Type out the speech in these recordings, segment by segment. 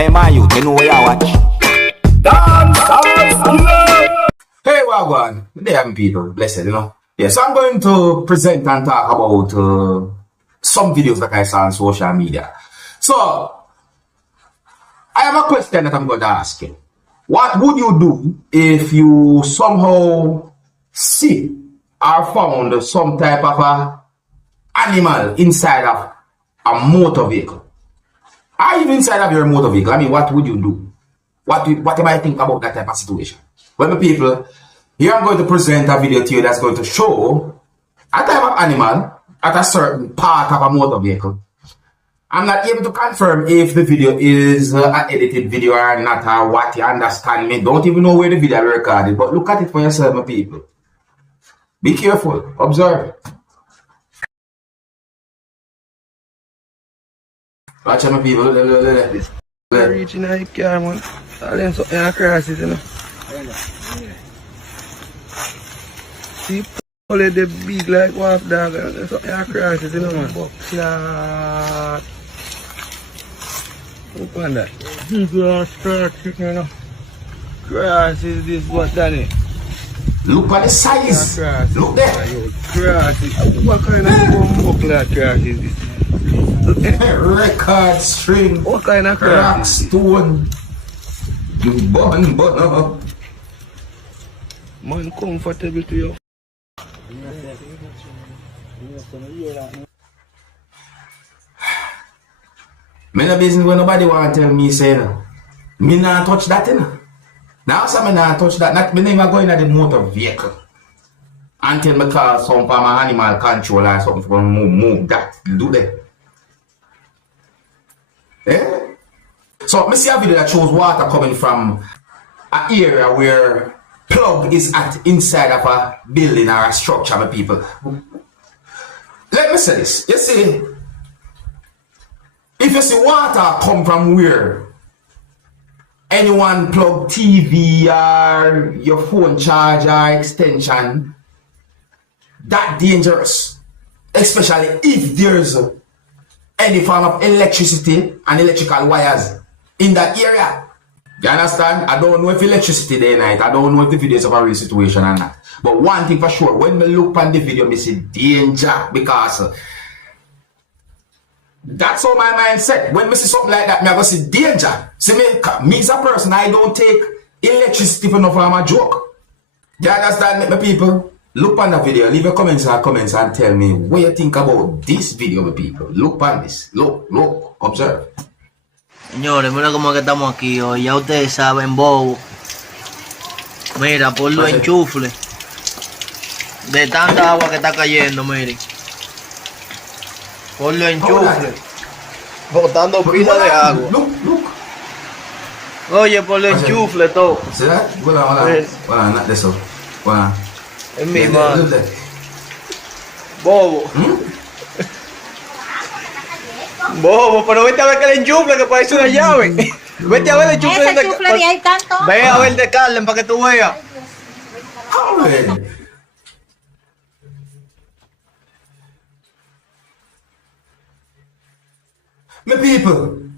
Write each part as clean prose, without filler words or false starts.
Hey man, you know where you watch? Dancehall. Hey, Wagwan. There people, blessed, you know. Yes, I'm going to present and talk about some videos that I saw on social media. So, I have a question that I'm going to ask you. What would you do if you somehow see or found some type of a animal inside of a motor vehicle? Or even inside of your motor vehicle? I mean, what would you do? What am I think about that type of situation? Well, people, here I'm going to present a video to you that's going to show a type of animal at a certain part of a motor vehicle. I'm not able to confirm if the video is an edited video or not, or what. You understand me? Don't even know where the video is recorded, but look at it for yourself, my people. Be careful. Observe. Watch out, my people. Look. Reaching out the car, man. I'll end something across it, you know. See, pull it the big like wolf dog, and something across it, you know, man. Flat. Look on that. Grass, you know. Grass is this, what, Danny? Look at the size. Look there. Grass is, what kind of bumbo clad grass is this? Record string. What kind of rock grass? stone. You bun up. Man, comfortable to you. Me no business when nobody want to tell me say no. Me not touch that, you know. Now so me not touch that. Not me never go in the motor vehicle until me call some from my animal control or something for move that. Do that. Eh? So me see a video that shows water coming from an area where plug is at inside of a building or a structure, my people. Let me say this. You see, if you see water come from where anyone plug TV or your phone charger extension, that dangerous. Especially if there's any form of electricity and electrical wires in that area. You understand? I don't know if electricity there night. I don't know if the video is of a real situation or not. But one thing for sure, when me look on the video, me see danger, because that's how my mind set. When me see something like that, me I go see danger. See me as a person, I don't take electricity for no form of joke. You understand, my people? Look on the video, leave your comments and tell me what you think about this video, my people. Look on this. Look, observe. Señores, mira cómo que estamos aquí hoy. Ya ustedes saben, bobo. Mira, por los enchufles. De tanta agua que está cayendo, miren. Por los enchufles. Botando pila de agua. Look. Oye, por los enchufles todo. See that? Well, not this one. Well, Es mi mano. Bobo. Bobo, pero vete a ver que el enchufle que parece una llave. Vete a ver el enchufle. Ese enchufle de ahí tanto. Ve a ver de Carlen para que tú veas. My people,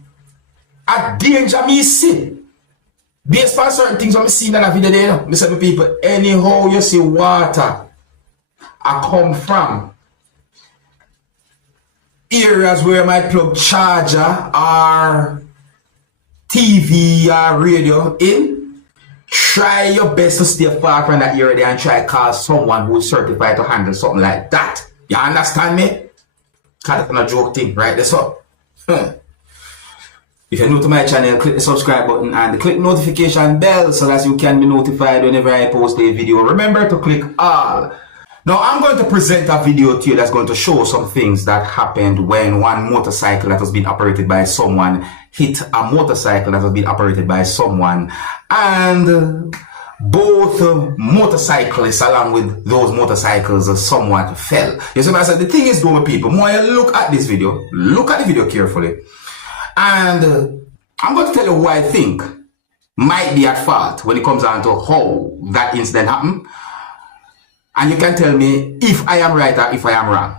a danger me see. Based on certain things I'm seeing in that video there, me say, my people, anyhow you see water I come from areas where my plug charger or TV or radio in, try your best to stay far from that area there and try to call someone who's certified to handle something like that. You understand me? Because that's not a joke thing, right? That's all. If you're new to my channel, click the subscribe button and click notification bell so that you can be notified whenever I post a video. Remember to click all. Now I'm going to present a video to you that's going to show some things that happened when one motorcycle that was being operated by someone hit a motorcycle that was being operated by someone, and both motorcyclists along with those motorcycles somewhat fell. You see what I said? The thing is, though, people, when you look at this video, look at the video carefully, and I'm going to tell you who I think might be at fault when it comes down to how that incident happened. And you can tell me if I am right or if I am wrong.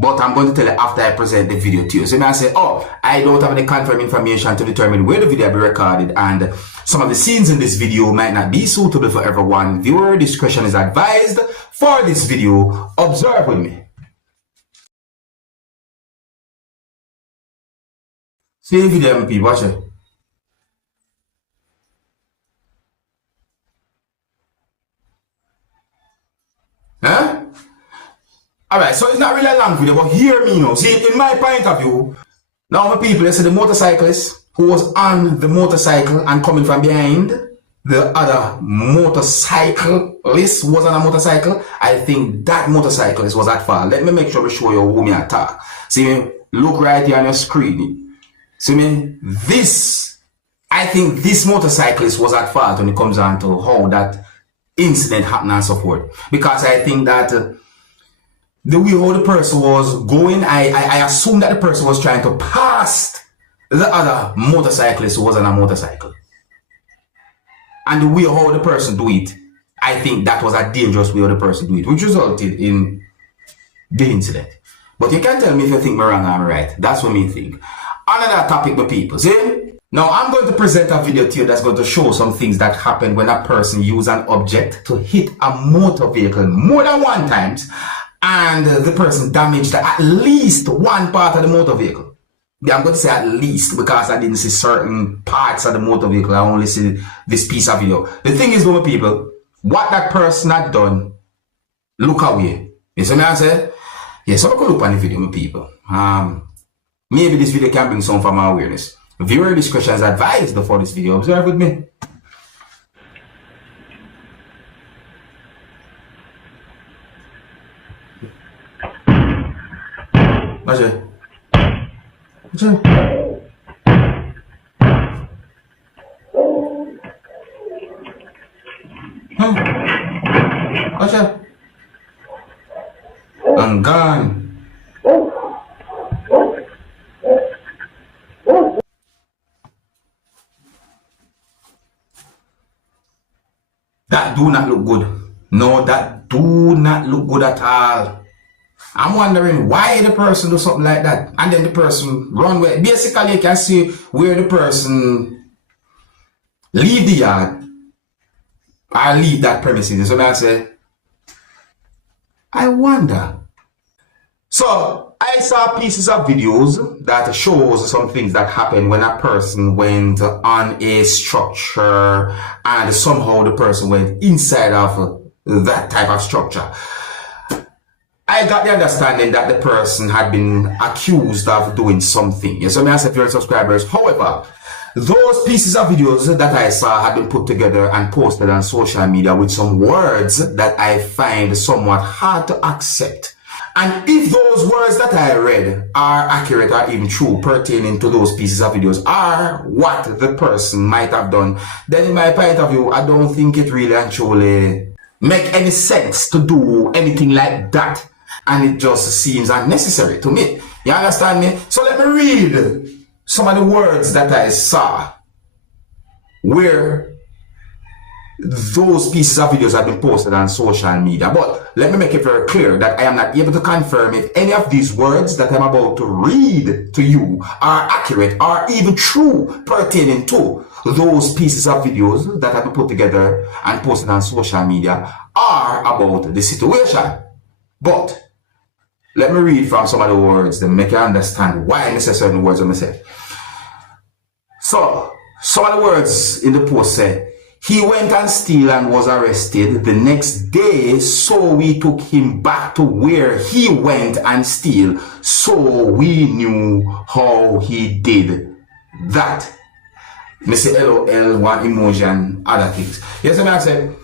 But I'm going to tell you after I present the video to you. So you may say, oh, I don't have any confirmed information to determine where the video will be recorded, and some of the scenes in this video might not be suitable for everyone. Viewer discretion is advised. For this video, observe with me. See the video, people, watch it. Huh? Alright, so it's not really a long video, but hear me now. See, in my point of view, now my people, you see the motorcyclist who was on the motorcycle and coming from behind, the other motorcyclist was on a motorcycle. I think that motorcyclist was at fault. Let me make sure we show you who me attack. See me, look right here on your screen. See me, I think this motorcyclist was at fault when it comes down to how that incident happened and so forth. Because I think that the way how the person was going, I assume that the person was trying to pass the other motorcyclist who was on a motorcycle. And the way how the person do it, I think that was a dangerous way how the person do it, which resulted in the incident. But you can tell me if you think me wrong or I'm right. That's what me think. Another topic, my people. See? Now I'm going to present a video to you that's going to show some things that happen when a person uses an object to hit a motor vehicle more than one times, and the person damaged at least one part of the motor vehicle. Yeah, I'm going to say at least because I didn't see certain parts of the motor vehicle. I only see this piece of video. The thing is, my people, what that person had done, look away. You see what I say? Yeah, so look up on the video, my people. Maybe this video can bring some from our awareness. Viewer discretion is advised before this video. Observe with me. Watch it. Watch it. Watch it. I'm gone. That do not look good. No, that do not look good at all. I'm wondering why the person do something like that, and then the person run away. Basically, you can see where the person leave the yard or leave that premises. So I say, I wonder. So I saw pieces of videos that shows some things that happen when a person went on a structure and somehow the person went inside of that type of structure. I got the understanding that the person had been accused of doing something. Yes, so I said, your subscribers. However, those pieces of videos that I saw had been put together and posted on social media with some words that I find somewhat hard to accept. And if those words that I read are accurate or even true pertaining to those pieces of videos are what the person might have done, then in my point of view, I don't think it really and truly make any sense to do anything like that. And it just seems unnecessary to me. You understand me? So let me read some of the words that I saw where those pieces of videos have been posted on social media. But let me make it very clear that I am not able to confirm if any of these words that I'm about to read to you are accurate or even true pertaining to those pieces of videos that have been put together and posted on social media are about the situation. But let me read from some of the words to make you understand why I say certain words I'm going to say. So, some of the words in the post say, he went and steal and was arrested the next day, so we took him back to where he went and steal, so we knew how he did that. Me say LOL, one emotion, other things. Yes, I said.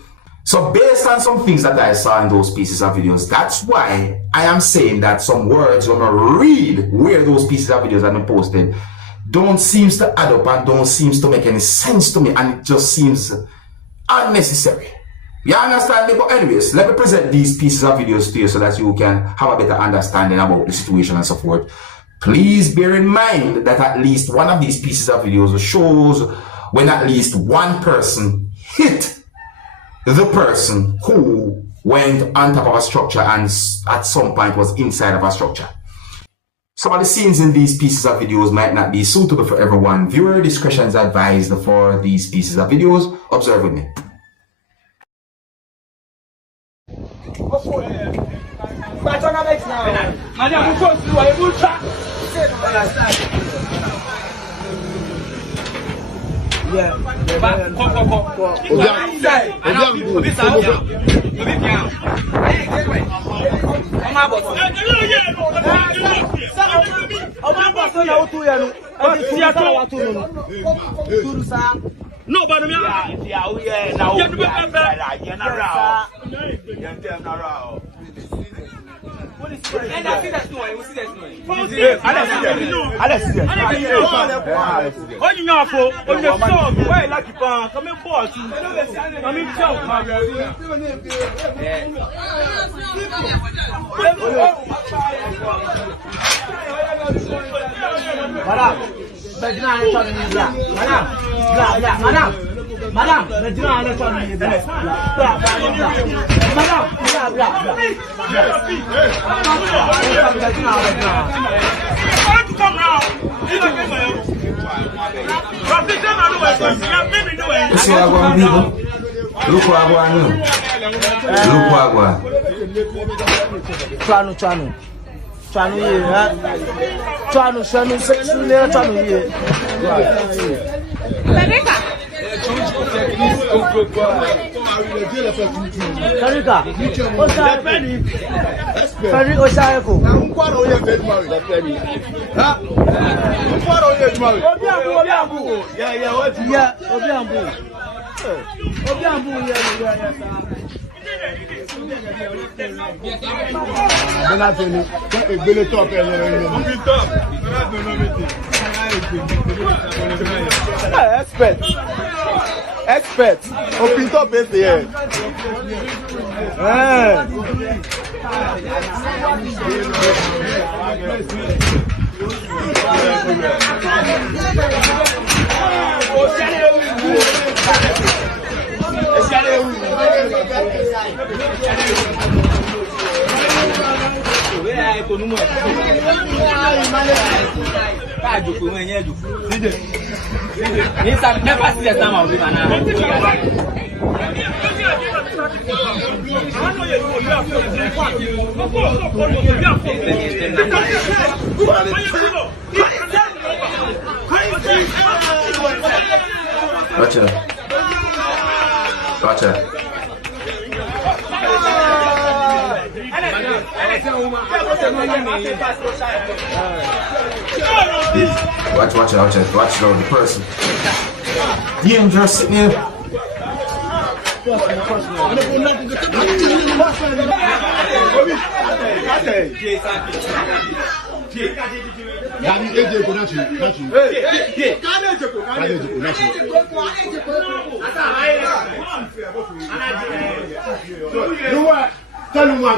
So based on some things that I saw in those pieces of videos, that's why I am saying that some words when I read where those pieces of videos have been posted don't seem to add up and don't seem to make any sense to me, and it just seems unnecessary. You understand me? But anyways, let me present these pieces of videos to you so that you can have a better understanding about the situation and so forth. Please bear in mind that at least one of these pieces of videos shows when at least one person hit the person who went on top of a structure and at some point was inside of a structure. Some of the scenes in these pieces of videos might not be suitable for everyone. Viewer discretion is advised for these pieces of videos. Observe with me. No, but Madam, the general election is there. You see what I'm going to do? Look what I'm going to do. Look what I'm going to do. Chanu ye, Chanu, Chanu ye. Karika, Osa Ferry Osayako. Expert. Open top is here. Gotcha. Watch out, the person. Dangerous sitting here. Tell him one.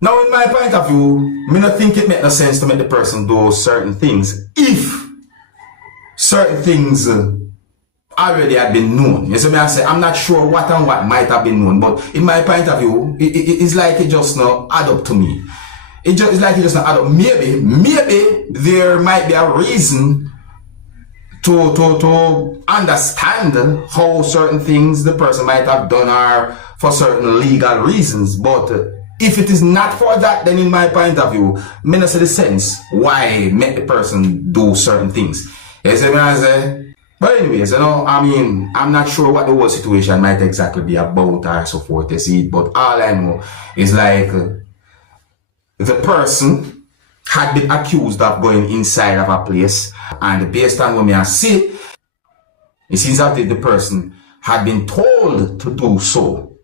Now, in my point of view, I don't think it makes no sense to make the person do certain things if certain things already had been known. You see me? I say I'm not sure what and what might have been known, but in my point of view, it's like it just not add up to me. It's like it just not add up. Maybe there might be a reason to understand how certain things the person might have done are for certain legal reasons, but if it is not for that, then in my point of view, I don't see the sense why make the person do certain things. You see me? I say, but anyways, you know, I mean, I'm not sure what the whole situation might exactly be about or so forth, you see, but all I know is like the person had been accused of going inside of a place, and based on what I see, It seems that the person had been told to do so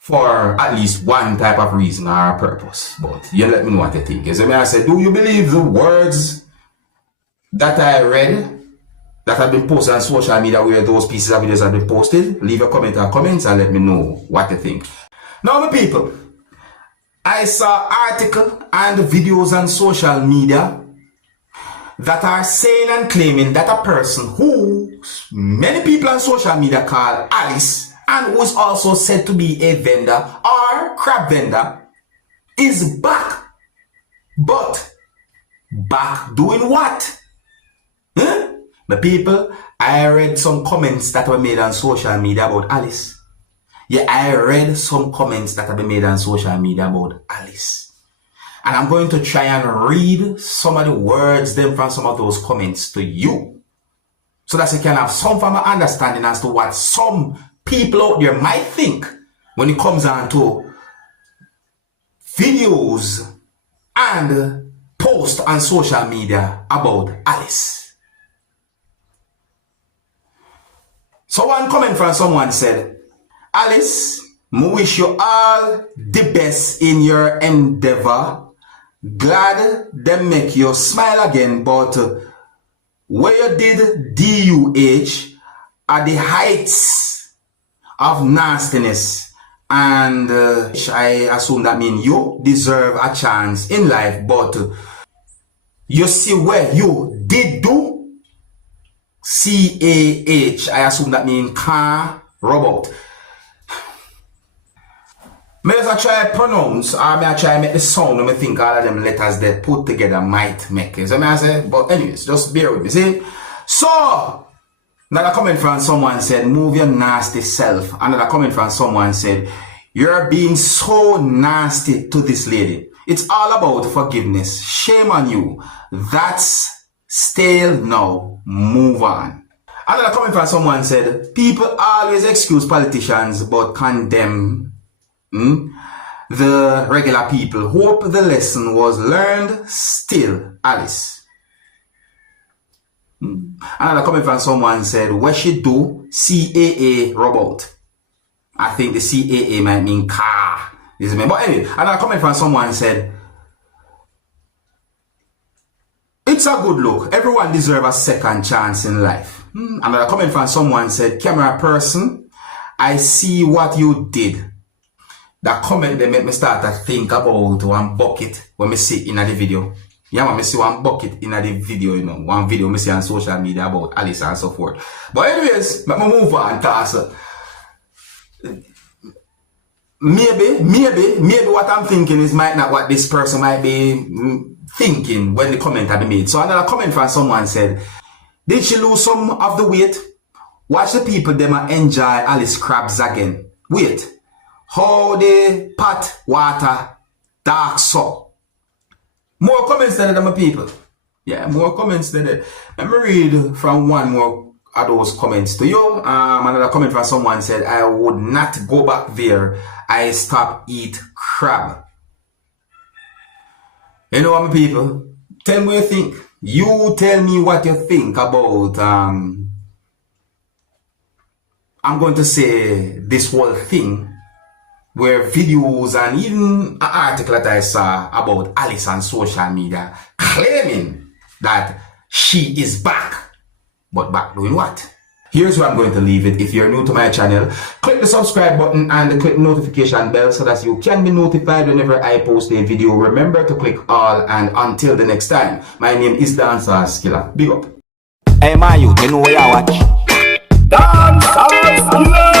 for at least one type of reason or purpose. But you let me know what you think. As I said, do you believe the words that I read that have been posted on social media where those pieces of videos have been posted? Leave a comment or comments and let me know what you think. Now, my people, I saw articles and videos on social media that are saying and claiming that a person who many people on social media call Alice and who is also said to be a vendor or crab vendor is back. But back doing what? Huh? My people, I read some comments that were made on social media about Alice. Yeah, I read some comments that have been made on social media about Alice. And I'm going to try and read some of the words them from some of those comments to you, so that you can have some form of understanding as to what some people out there might think when it comes on to videos and posts on social media about Alice. So one comment from someone said, Alice, I wish you all the best in your endeavor. Glad they make you smile again, but where you did DUH are the heights of nastiness, and I assume that means you deserve a chance in life, but you see where you did do CAH, I assume that means car robot. May I try to pronounce, or may I try to make the sound when I think all of them letters they put together might make it. So may I say, but anyways, just bear with me, see? So, another comment from someone said, move your nasty self. Another comment from someone said, you're being so nasty to this lady. It's all about forgiveness. Shame on you. That's stale now. Move on. Another comment from someone said, people always excuse politicians but condemn the regular people. Hope the lesson was learned. Still, Alice. Another comment from someone said, what she do? CAA robot. I think the CAA might mean car. But anyway, another comment from someone said, it's a good look. Everyone deserves a second chance in life. Another comment from someone said, camera person, I see what you did. That comment they made me start to think about one bucket when me see in the video. Yeah, when me see one bucket in the video, you know, one video me see on social media about Alice and so forth. But anyways, let me move on, cause maybe what I'm thinking is might not what this person might be thinking when the comment had been made. So another comment from someone said, did she lose some of the weight? Watch the people them enjoy Alice crabs again. Wait. How they pot water dark so. More comments than my people. Yeah, more comments than that. Let me read from one more of those comments to you. Another comment from someone said, I would not go back there. I stop eat crab. You know what, my people? Tell me what you think. You tell me what you think about I'm going to say this whole thing, where videos and even an article that I saw about Alice on social media claiming that she is back. But back doing what? Here's where I'm going to leave it. If you're new to my channel, click the subscribe button and click the notification bell so that you can be notified whenever I post a video. Remember to click all, and until the next time, my name is Dancehall Skilla. Big up. Hey, my youth, you know where you watch? Dancehall Skilla.